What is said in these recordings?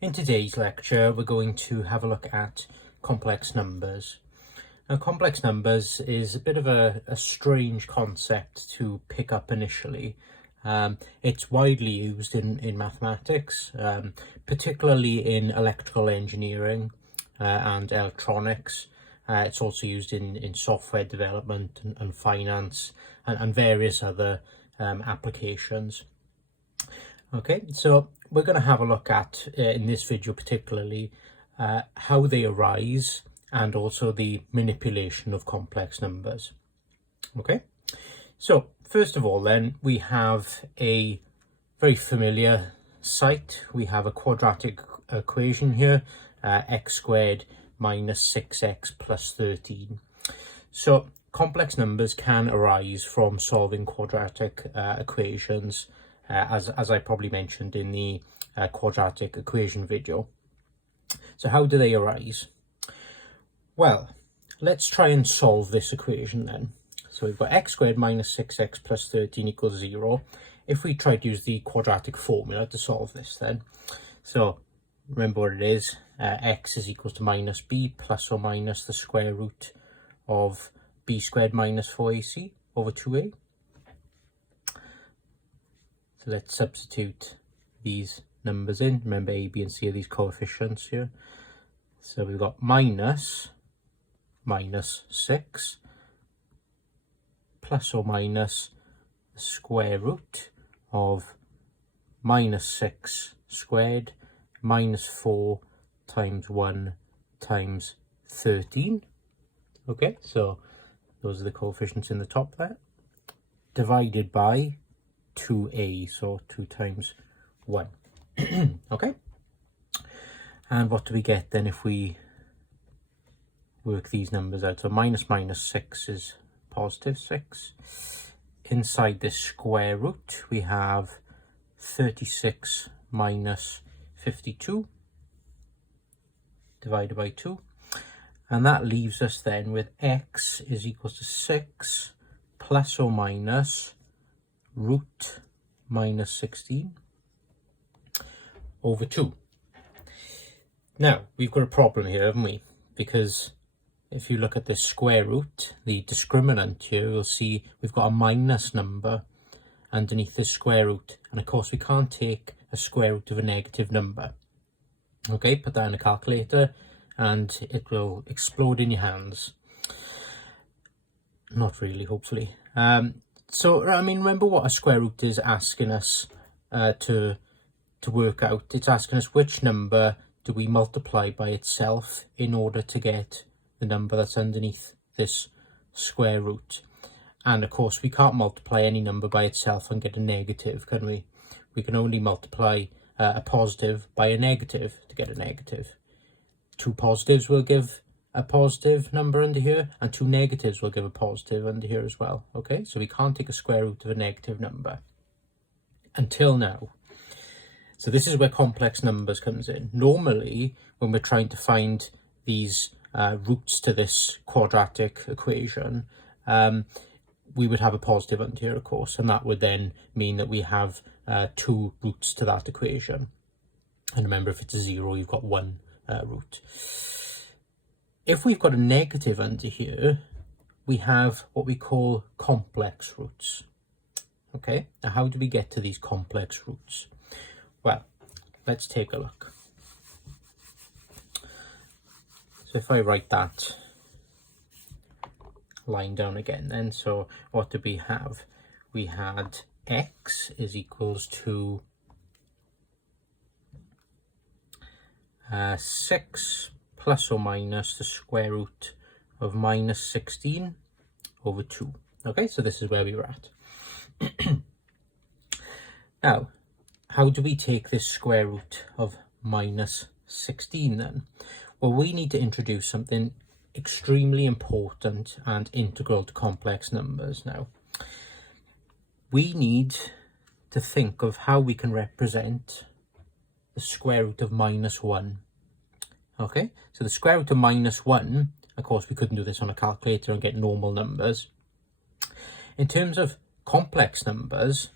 In today's lecture, we're going to have a look at complex numbers. Now, complex numbers is a bit of a strange concept to pick up initially. It's widely used in mathematics, particularly in electrical engineering and electronics. It's also used in software development and finance and various other applications. Okay, so we're going to have a look at, in this video particularly, how they arise and also the manipulation of complex numbers. Okay, so first of all then, we have a very familiar site. We have a quadratic equation here, x squared minus 6x plus 13. So complex numbers can arise from solving quadratic equations, as I probably mentioned in the quadratic equation video. So how do they arise? Well, let's try and solve this equation then. So we've got x squared minus 6x plus 13 equals 0. If we try to use the quadratic formula to solve this then, so remember what it is, x is equals to minus b plus or minus the square root of b squared minus 4ac over 2a. So let's substitute these numbers in. Remember, a, b and c are these coefficients here. So we've got minus 6 plus or minus the square root of minus 6 squared minus 4 times 1 times 13. Okay, so those are the coefficients in the top there, divided by 2a, so 2 times 1. Okay, and what do we get then if we work these numbers out? So minus 6 is positive 6. Inside this square root we have 36 minus 52 divided by 2, and that leaves us then with x is equals to 6 plus or minus root minus 16 over 2. Now, we've got a problem here, haven't we? Because if you look at this square root, the discriminant here, you'll see we've got a minus number underneath this square root. And of course, we can't take a square root of a negative number. Okay, put that in a calculator and it will explode in your hands. Not really, hopefully. So, I mean, remember what a square root is asking us to work out. It's asking us which number do we multiply by itself in order to get the number that's underneath this square root. And of course, we can't multiply any number by itself and get a negative, can we? We can only multiply a positive by a negative to get a negative. 2 positives will give a positive number under here, and 2 negatives will give a positive under here as well. Okay, so we can't take a square root of a negative number until now. So this is where complex numbers comes in. Normally, when we're trying to find these roots to this quadratic equation, we would have a positive under here, of course, and that would then mean that we have 2 roots to that equation. And remember, if it's a 0, you've got 1 root. If we've got a negative under here, we have what we call complex roots. Okay, now how do we get to these complex roots? Well, let's take a look. So if I write that line down again then, so what did we have? We had x is equals to 6 plus or minus the square root of minus 16 over 2. Okay, so this is where we were at. Now, how do we take this square root of minus 16 then? Well, we need to introduce something extremely important and integral to complex numbers now. We need to think of how we can represent the square root of minus 1. Okay, so the square root of minus 1, of course, we couldn't do this on a calculator and get normal numbers. In terms of complex numbers,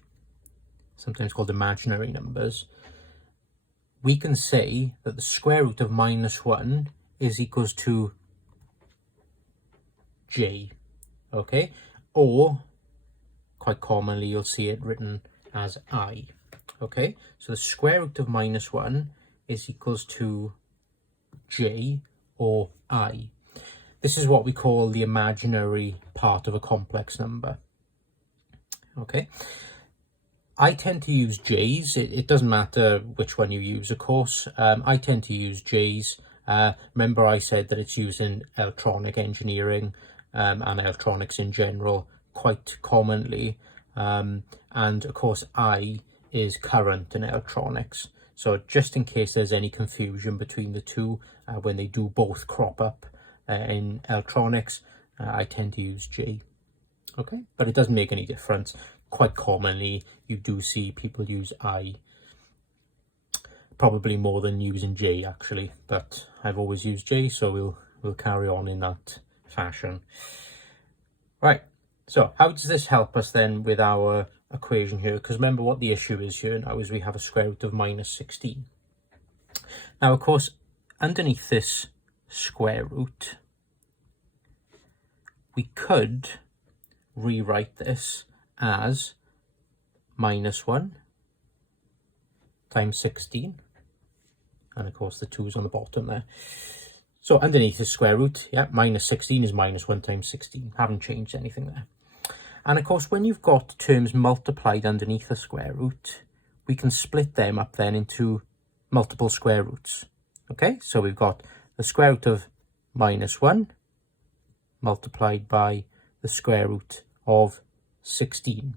sometimes called imaginary numbers, we can say that the square root of -1 is equals to j, okay? Or, quite commonly, you'll see it written as I, okay? So the square root of -1 is equals to j or I. This is what we call the imaginary part of a complex number, okay? I tend to use j's. It doesn't matter which one you use, of course. I tend to use j's. Remember I said that it's used in electronic engineering and electronics in general quite commonly. And of course I is current in electronics. So just in case there's any confusion between the two, when they do both crop up in electronics, I tend to use J. Okay, but it doesn't make any difference. Quite commonly you do see people use I, probably more than using J actually, but I've always used J, so we'll carry on in that fashion. Right, so how does this help us then with our equation here? Because remember what the issue is here now is we have a square root of -16. Now of course underneath this square root we could rewrite this as -1 times 16, and of course the 2 is on the bottom there. So underneath the square root, yeah, -16 is -1 times 16. Haven't changed anything there. And of course when you've got terms multiplied underneath the square root, we can split them up then into multiple square roots. Okay, so we've got the square root of -1 multiplied by the square root of 16.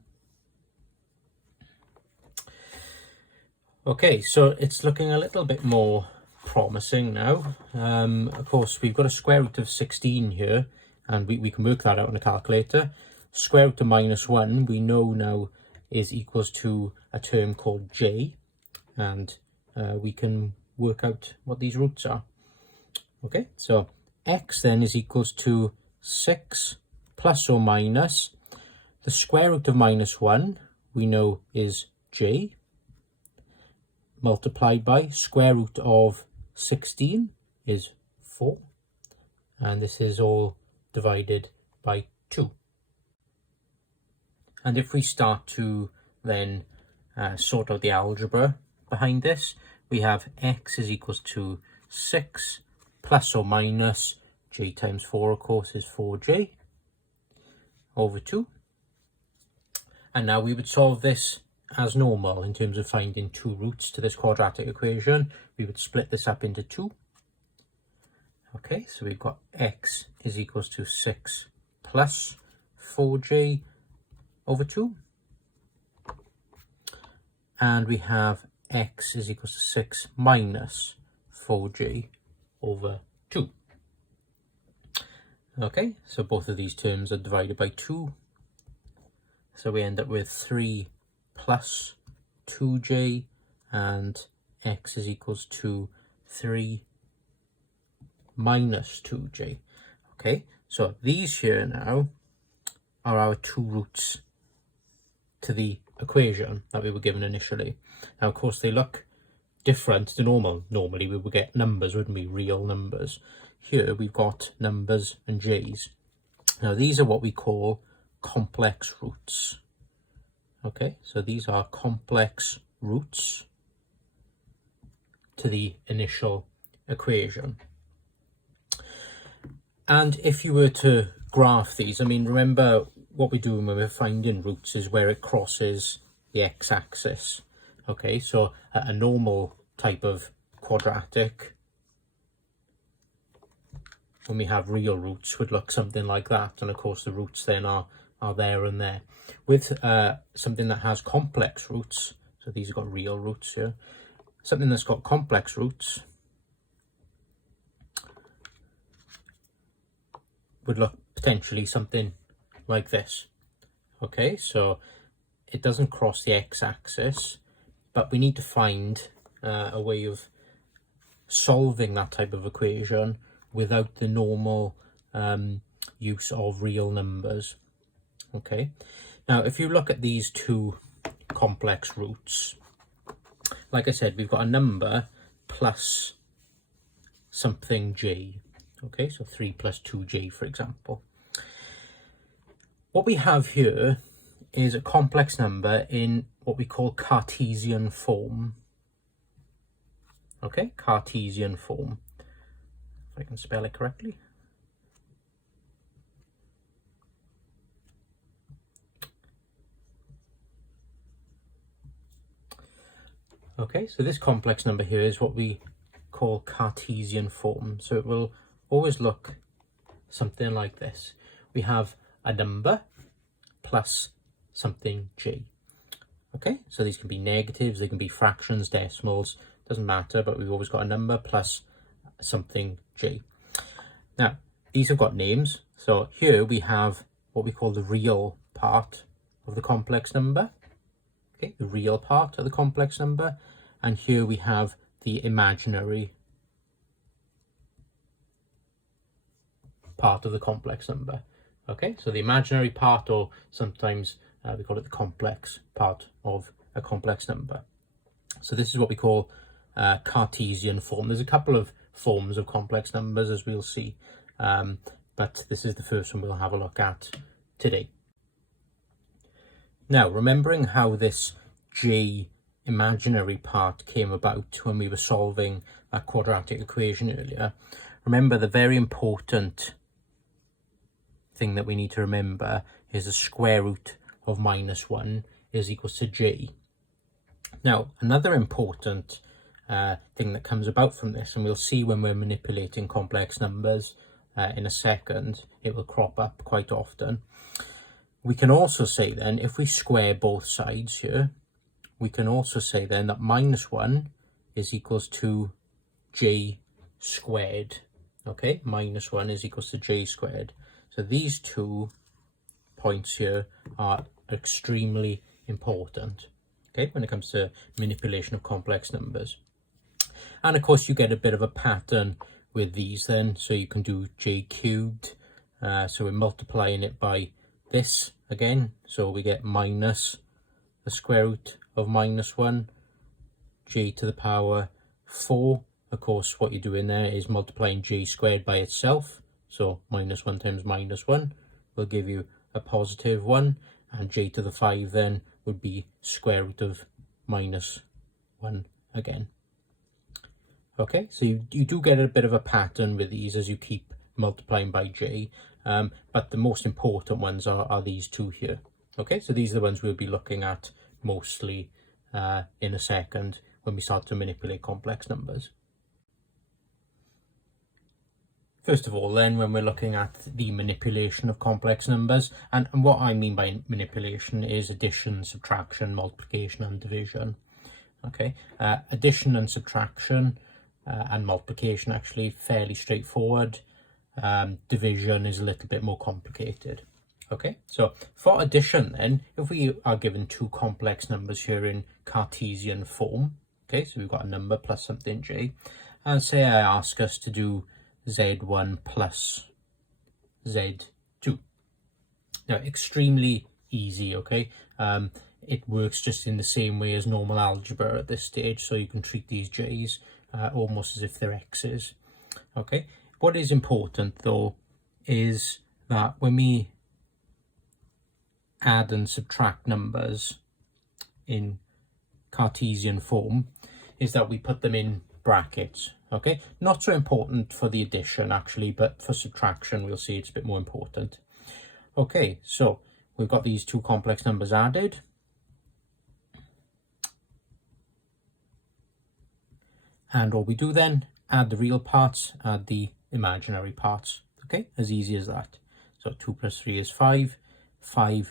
Okay, so it's looking a little bit more promising now. Of course, we've got a square root of 16 here, and we can work that out on a calculator. Square root of -1, we know now, is equals to a term called j, and we can work out what these roots are. Okay, so x then is equals to 6 plus or minus the square root of -1, we know is j, multiplied by square root of 16 is 4, and this is all divided by 2. And if we start to then sort out the algebra behind this, we have x is equals to 6 plus or minus j times 4, of course, is 4j over 2. And now we would solve this as normal in terms of finding two roots to this quadratic equation. We would split this up into 2. Okay, so we've got x is equals to 6 plus 4j over 2. And we have x is equals to 6 minus 4j over 2. Okay, so both of these terms are divided by 2. So we end up with 3 plus 2j, and x is equals to 3 minus 2j. Okay, so these here now are our two roots to the equation that we were given initially. Now, of course, they look different to normal. Normally, we would get numbers, wouldn't we? Real numbers. Here, we've got numbers and j's. Now, these are what we call complex roots. Okay, so these are complex roots to the initial equation. And if you were to graph these, I mean, remember what we're doing when we're finding roots is where it crosses the x-axis. Okay, so a normal type of quadratic, when we have real roots, would look something like that. And of course the roots then are there and there. With something that has complex roots, so these have got real roots here, something that's got complex roots would look potentially something like this. Okay, so it doesn't cross the x-axis, but we need to find a way of solving that type of equation without the normal use of real numbers. Okay, now if you look at these two complex roots, like I said, we've got a number plus something j. Okay, so 3 plus 2j, for example. What we have here is a complex number in what we call Cartesian form. Okay, Cartesian form, if I can spell it correctly. Okay, so this complex number here is what we call Cartesian form. So it will always look something like this. We have a number plus something j. Okay, so these can be negatives, they can be fractions, decimals, doesn't matter, but we've always got a number plus something j. Now, these have got names. So here we have what we call the real part of the complex number. Okay, the real part of the complex number, and here we have the imaginary part of the complex number. Okay, so the imaginary part, or sometimes we call it the complex part of a complex number. So this is what we call Cartesian form. There's a couple of forms of complex numbers, as we'll see, but this is the first one we'll have a look at today. Now, remembering how this j imaginary part came about when we were solving that quadratic equation earlier, remember the very important thing that we need to remember is the square root of -1 is equals to j. Now, another important thing that comes about from this, and we'll see when we're manipulating complex numbers in a second, it will crop up quite often. We can also say then, if we square both sides here, we can also say then that -1 is equals to j squared. Okay, -1 is equals to j squared. So these 2 points here are extremely important, okay, when it comes to manipulation of complex numbers. And of course you get a bit of a pattern with these then, so you can do j cubed, so we're multiplying it by this again, so we get minus the square root of -1, j to the power 4. Of course, what you're doing there is multiplying j squared by itself, so -1 times -1 will give you a +1, and j to the 5 then would be square root of -1 again. Okay, so you do get a bit of a pattern with these as you keep multiplying by j, but the most important ones are these 2 here. Okay, so these are the ones we'll be looking at mostly in a second when we start to manipulate complex numbers. First of all then, when we're looking at the manipulation of complex numbers, and what I mean by manipulation is addition, subtraction, multiplication and division. Okay, addition and subtraction and multiplication actually fairly straightforward. Division is a little bit more complicated. Okay, so for addition then, if we are given 2 complex numbers here in Cartesian form, okay, so we've got a number plus something j, and say I ask us to do z1 plus z2. Now, extremely easy, okay? It works just in the same way as normal algebra at this stage, so you can treat these j's almost as if they're x's, okay? What is important though is that when we add and subtract numbers in Cartesian form is that we put them in brackets. Okay, not so important for the addition actually, but for subtraction we'll see it's a bit more important. Okay, so we've got these 2 complex numbers added. And what we do then, add the real parts, add the imaginary parts. Okay, as easy as that. So 2 plus 3 is 5. 5j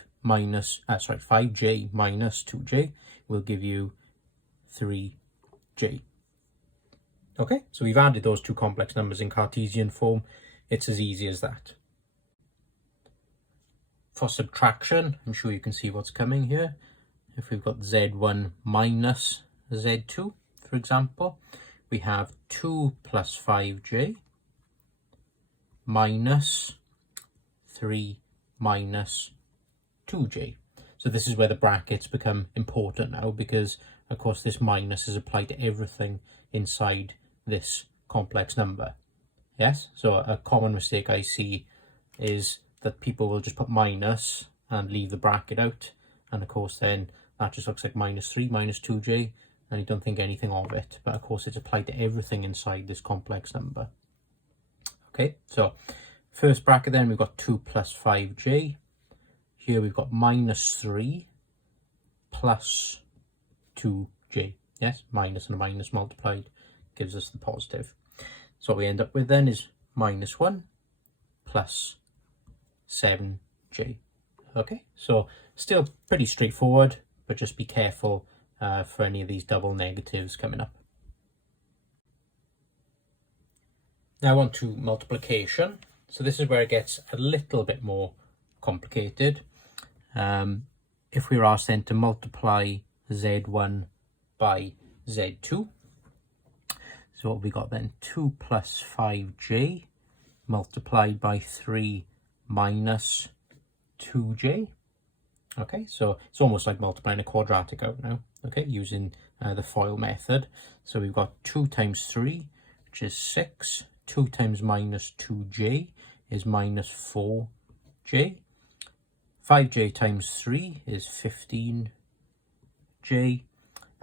minus 2j will give you 3j. Okay, so we've added those 2 complex numbers in Cartesian form. It's as easy as that. For subtraction, I'm sure you can see what's coming here. If we've got z1 minus z2, for example, we have 2 plus 5j minus 3 minus 2j. So this is where the brackets become important now, because of course this minus is applied to everything inside this complex number. Yes, so a common mistake I see is that people will just put minus and leave the bracket out, and of course then that just looks like -3, -2j, and you don't think anything of it, but of course it's applied to everything inside this complex number. Okay, so first bracket then we've got 2 plus 5j. Here we've got -3 plus 2j. Yes, minus and a minus multiplied gives us the positive. So what we end up with then is -1 plus 7j. Okay, so still pretty straightforward, but just be careful for any of these double negatives coming up. Now on to multiplication. So this is where it gets a little bit more complicated. If we were asked then to multiply z1 by z2, so what have we got then? 2 plus 5j multiplied by 3 minus 2j. Okay, so it's almost like multiplying a quadratic out now, okay, using the FOIL method. So we've got 2 times 3, which is 6. 2 times minus 2j is minus 4j. 5j times 3 is 15j.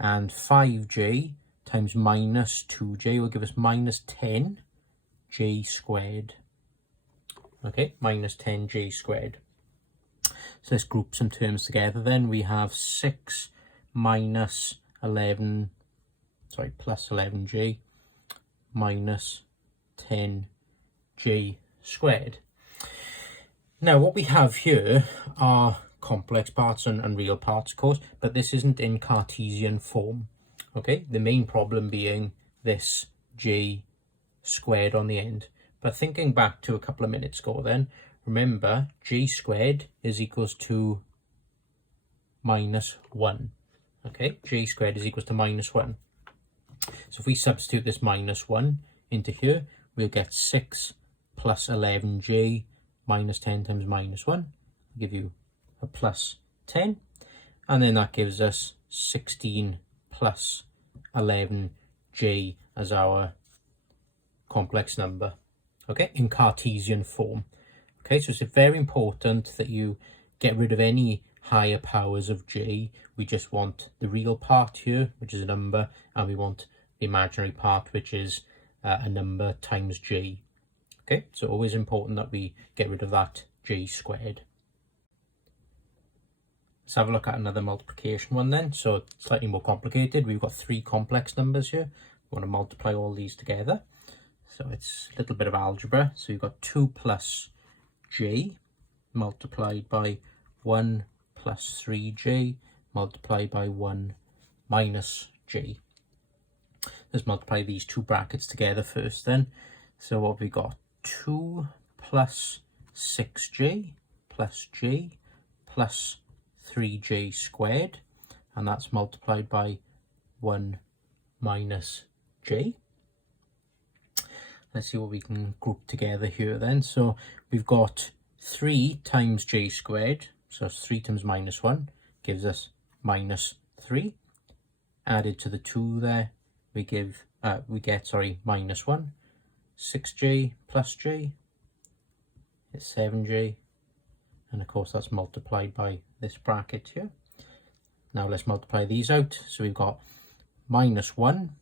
And 5j times minus 2j will give us minus 10j squared. Okay, minus 10j squared. So let's group some terms together then. We have 6 minus 11, sorry, plus 11j minus 10j squared. Now what we have here are complex parts and real parts, of course, but this isn't in Cartesian form. Okay, the main problem being this j squared on the end. But thinking back to a couple of minutes ago then, remember j squared is equals to -1. Okay, j squared is equals to -1. So if we substitute this -1 into here, we'll get 6 plus 11j minus 10 times -1. I'll give you a plus 10. And then that gives us 16 plus 11j as our complex number. Okay, in Cartesian form. Okay, so it's very important that you get rid of any higher powers of j. We just want the real part here, which is a number, and we want the imaginary part, which is a number times j. Okay, so always important that we get rid of that j squared. Let's have a look at another multiplication one then. So slightly more complicated. We've got 3 complex numbers here. We want to multiply all these together. So it's a little bit of algebra. So you've got 2 plus j multiplied by 1 plus 3j multiplied by 1 minus j. Let's multiply these 2 brackets together first then. So what have we got? 2 plus 6j plus j plus 3j squared, and that's multiplied by 1 minus j. Let's see what we can group together here then. So we've got 3 times j squared, so it's 3 times -1 gives us -3. Added to the 2 there, we get -1. 6j plus j is 7j, and of course that's multiplied by this bracket here. Now let's multiply these out. So we've got -1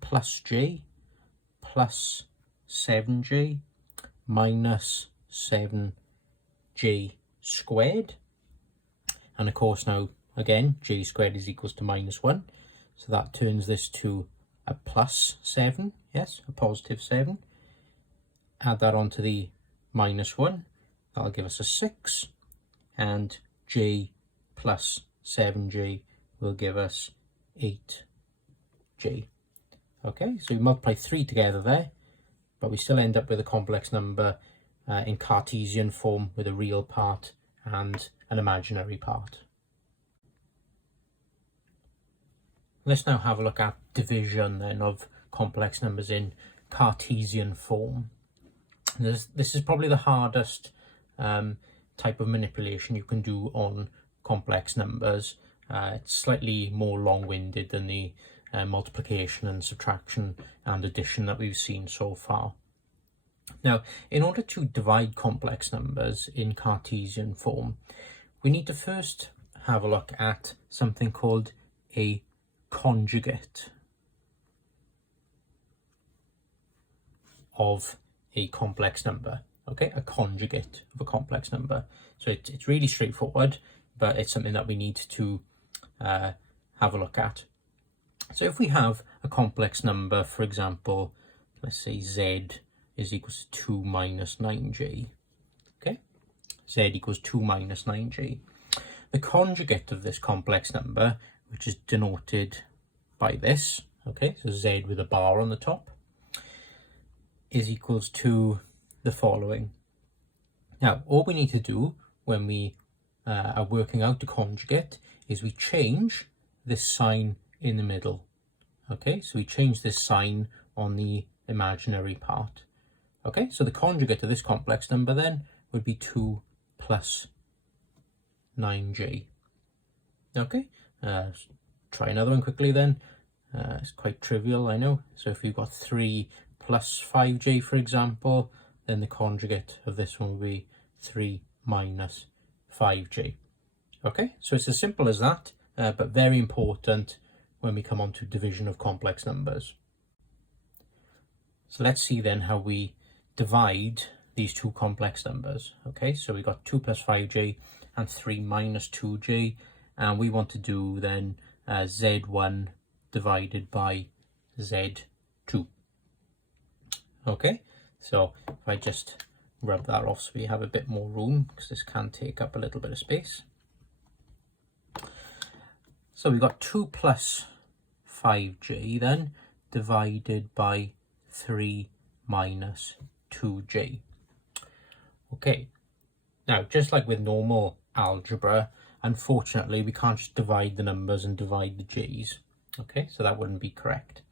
plus j plus 7j minus 7j squared, and of course now again j squared is equals to -1, so that turns this to a plus 7, yes, a positive 7. Add that onto the -1, that'll give us a 6, and j plus 7j will give us 8j. Okay, so we multiply 3 together there, but we still end up with a complex number in Cartesian form with a real part and an imaginary part. Let's now have a look at division then of complex numbers in Cartesian form. This is probably the hardest type of manipulation you can do on complex numbers, It's slightly more long-winded than the multiplication and subtraction and addition that we've seen so far. Now, in order to divide complex numbers in Cartesian form, we need to first have a look at something called a conjugate of a complex number. Okay, a conjugate of a complex number. So it's really straightforward, but it's something that we need to have a look at. So if we have a complex number, for example, let's say z is equals to 2 minus 9j. Okay, z equals 2 minus 9j. The conjugate of this complex number, which is denoted by this, okay, so z with a bar on the top, is equals to the following. Now, all we need to do when we are working out the conjugate is we change this sign in the middle. Okay, so we change this sign on the imaginary part. Okay, so the conjugate of this complex number then would be 2 plus 9j. Okay, try another one quickly then. It's quite trivial, I know. So if you've got 3 plus 5j, for example, then the conjugate of this one will be 3 minus 5j. Okay, so it's as simple as that, but very important when we come on to division of complex numbers. So let's see then how we divide these two complex numbers. Okay, so we got 2 plus 5j and 3 minus 2j, and we want to do then z1 divided by z2. Okay, so if I just rub that off so we have a bit more room, because this can take up a little bit of space. So we've got 2 plus 5j then divided by 3 minus 2j. Okay, now just like with normal algebra, unfortunately we can't just divide the numbers and divide the j's. Okay, so that wouldn't be correct.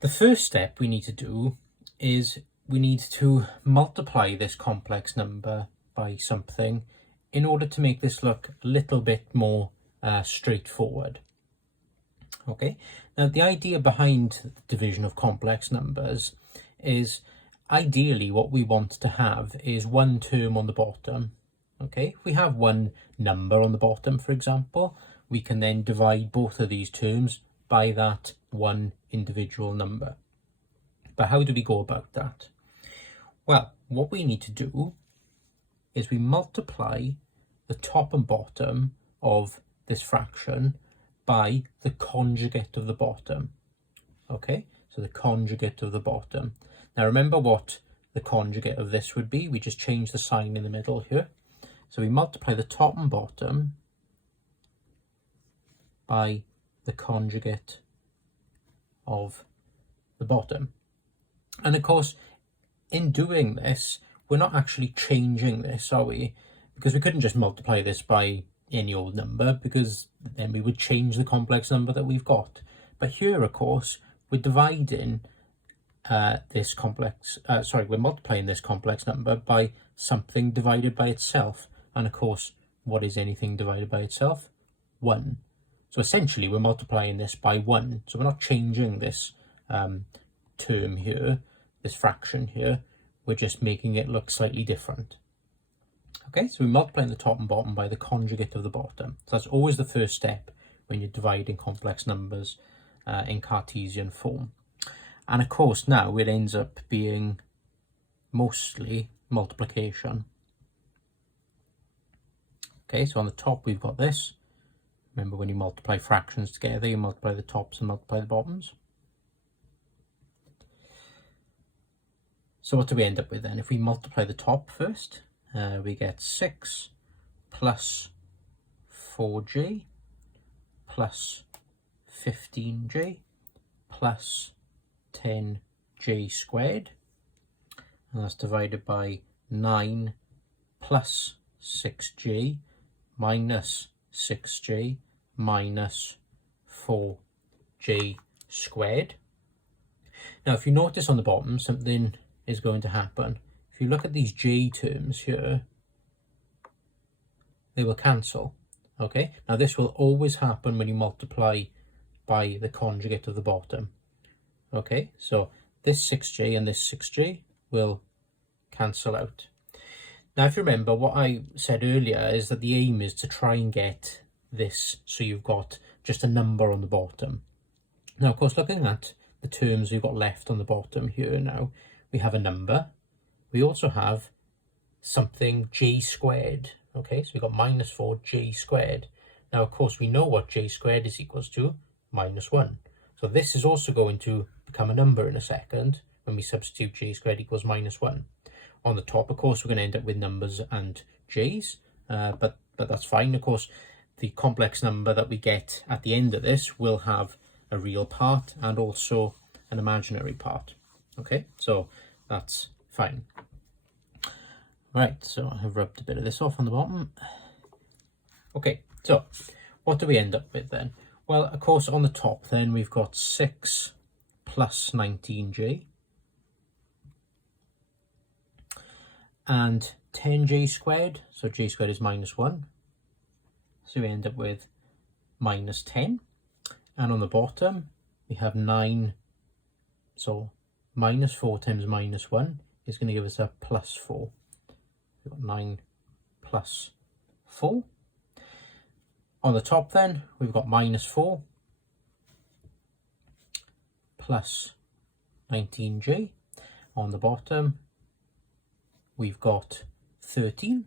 The first step we need to do is we need to multiply this complex number by something in order to make this look a little bit more straightforward. Okay, now the idea behind the division of complex numbers is ideally what we want to have is one term on the bottom. Okay, if we have one number on the bottom, for example, we can then divide both of these terms by that one individual number. But how do we go about that? Well, what we need to do is we multiply the top and bottom of this fraction by the conjugate of the bottom. Okay, so the conjugate of the bottom. Now remember what the conjugate of this would be. We just change the sign in the middle here. So we multiply the top and bottom by the conjugate of the bottom. And of course, in doing this, we're not actually changing this, are we? Because we couldn't just multiply this by any old number, because then we would change the complex number that we've got. But here, of course, we're dividing we're multiplying this complex number by something divided by itself. And of course, what is anything divided by itself? 1. So essentially, we're multiplying this by 1. So we're not changing this term here, this fraction here. We're just making it look slightly different. Okay, so we're multiplying the top and bottom by the conjugate of the bottom. So that's always the first step when you're dividing complex numbers in Cartesian form. And of course, now it ends up being mostly multiplication. Okay, so on the top we've got this. Remember, when you multiply fractions together, you multiply the tops and multiply the bottoms. So what do we end up with then? If we multiply the top first, we get 6 plus 4j plus 15j plus 10j squared, and that's divided by 9 plus 6j minus 6j minus 4j squared. Now, if you notice on the bottom, something is going to happen. If you look at these j terms here, they will cancel. Okay, now this will always happen when you multiply by the conjugate of the bottom. Okay, so this 6j and this 6j will cancel out. Now, if you remember, what I said earlier is that the aim is to try and get this so you've got just a number on the bottom. Now, of course, looking at the terms we've got left on the bottom here now, we have a number. We also have something j squared. Okay, so we've got minus 4j squared. Now, of course, we know what j squared is equals to minus 1. So this is also going to become a number in a second when we substitute j squared equals minus 1. On the top, of course, we're going to end up with numbers and j's, but that's fine. Of course, the complex number that we get at the end of this will have a real part and also an imaginary part. Okay, so that's fine. Right, so I have rubbed a bit of this off on the bottom. Okay, so what do we end up with then? Well, of course, on the top then we've got 6 plus 19j. And 10j squared, so j squared is minus 1. So we end up with minus 10. And on the bottom, we have 9. So minus 4 times minus 1 is going to give us a plus 4. We've got 9 plus 4. On the top then, we've got minus 4 plus 19j. On the bottom, we've got 13.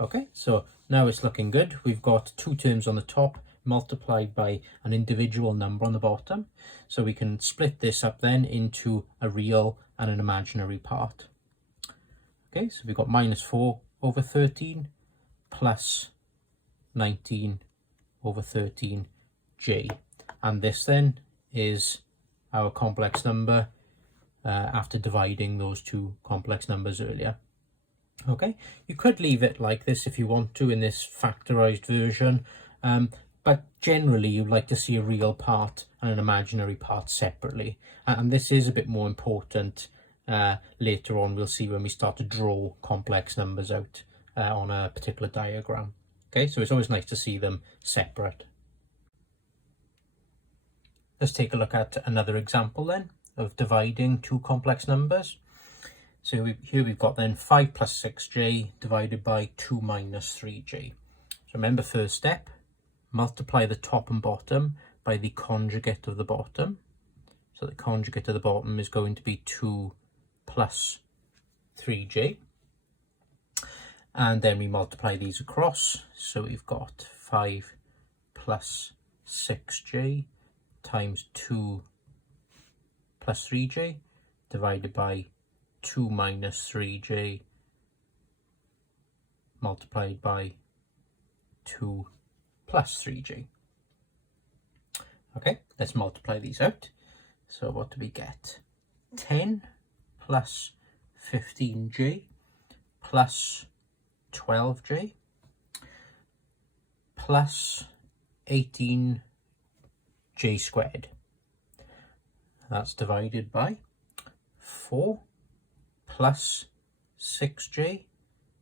Okay, so now it's looking good. We've got two terms on the top multiplied by an individual number on the bottom. So we can split this up then into a real and an imaginary part. Okay, so we've got minus 4 over 13 plus 19 over 13j. And this then is our complex number after dividing those two complex numbers earlier. Okay, you could leave it like this if you want to in this factorized version, but generally you'd like to see a real part and an imaginary part separately, and this is a bit more important later on. We'll see when we start to draw complex numbers out on a particular diagram. Okay, so it's always nice to see them separate. Let's take a look at another example then of dividing two complex numbers. So here we've got then 5 plus 6j divided by 2 minus 3j. So remember, first step, multiply the top and bottom by the conjugate of the bottom. So the conjugate of the bottom is going to be 2 plus 3j. And then we multiply these across. So we've got 5 plus 6j times 2 plus 3j divided by 2 minus 3j multiplied by 2 plus 3j. Okay, let's multiply these out. So what do we get? 10 plus 15j plus 12j plus 18j squared. That's divided by 4 plus 6j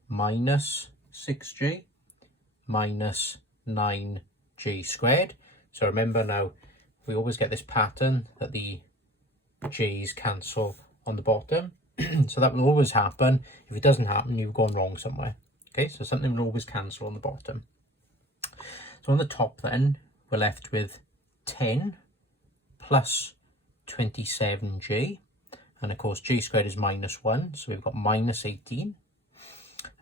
minus 6j minus 9j squared. So remember now, we always get this pattern that the j's cancel on the bottom. So that will always happen. If it doesn't happen, you've gone wrong somewhere. Okay, so something will always cancel on the bottom. So on the top then, we're left with 10 plus 27j. And of course, j squared is minus 1, so we've got minus 18.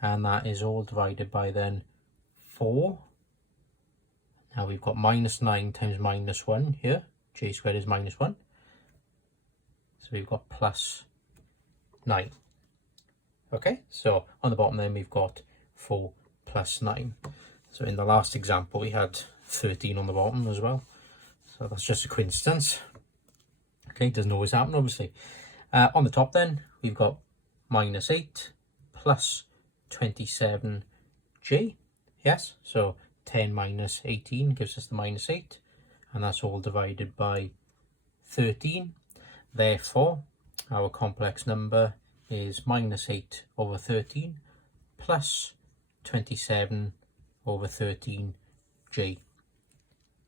And that is all divided by then 4. Now we've got minus 9 times minus 1 here. J squared is minus 1. So we've got plus 9. Okay, so on the bottom then we've got 4 plus 9. So in the last example we had 13 on the bottom as well. So that's just a coincidence. Okay, it doesn't always happen, obviously. On the top then, we've got minus 8 plus 27j. Yes, so 10 minus 18 gives us the minus 8. And that's all divided by 13. Therefore, our complex number is minus 8 over 13 plus 27 over 13 g.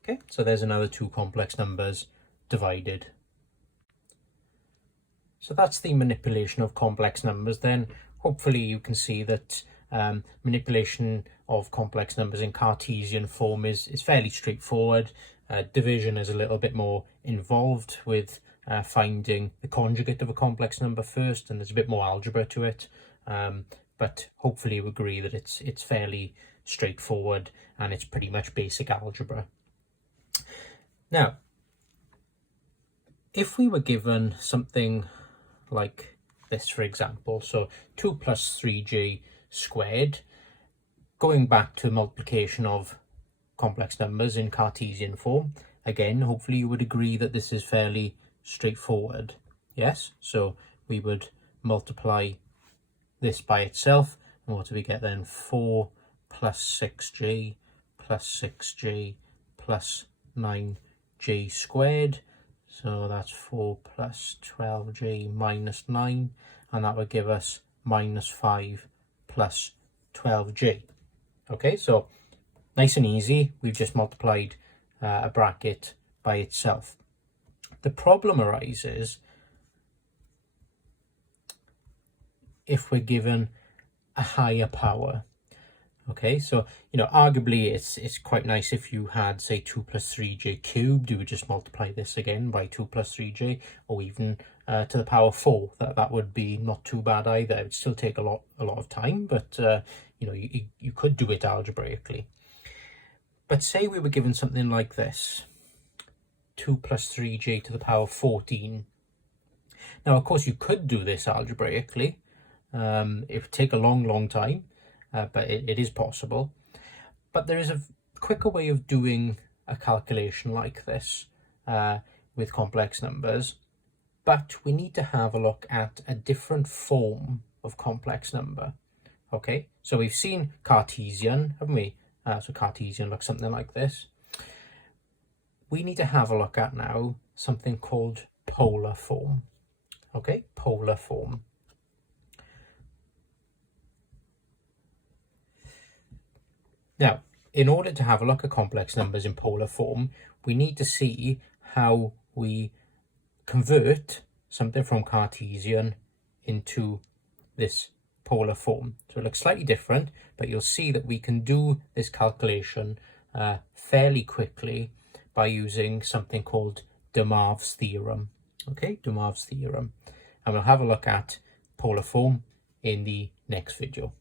Okay, so there's another two complex numbers divided. So that's the manipulation of complex numbers. Then hopefully you can see that manipulation of complex numbers in Cartesian form is fairly straightforward. Division is a little bit more involved with finding the conjugate of a complex number first, and there's a bit more algebra to it. But hopefully you agree that it's fairly straightforward and it's pretty much basic algebra. Now, if we were given something like this, for example, so 2 plus 3j squared, going back to multiplication of complex numbers in Cartesian form, again, hopefully you would agree that this is fairly straightforward. Yes, so we would multiply this by itself, and what do we get then? 4 plus 6j plus 6j plus 9j squared. So that's 4 plus 12j minus 9, and that would give us minus 5 plus 12j. Okay, so nice and easy. We've just multiplied a bracket by itself. The problem arises if we're given a higher power. Okay, so, you know, arguably it's quite nice if you had, say, 2 plus 3j cubed. You would just multiply this again by 2 plus 3j, or even to the power 4. That would be not too bad either. It would still take a lot of time, but you know, you could do it algebraically. But say we were given something like this, 2 plus 3j to the power 14. Now, of course, you could do this algebraically. It would take a long time. But it is possible. But there is a quicker way of doing a calculation like this with complex numbers. But we need to have a look at a different form of complex number. Okay, so we've seen Cartesian, haven't we? So Cartesian looks something like this. We need to have a look at now something called polar form. Okay, polar form. Now, in order to have a look at complex numbers in polar form, we need to see how we convert something from Cartesian into this polar form. So it looks slightly different, but you'll see that we can do this calculation fairly quickly by using something called de Moivre's theorem. Okay, de Moivre's theorem. And we'll have a look at polar form in the next video.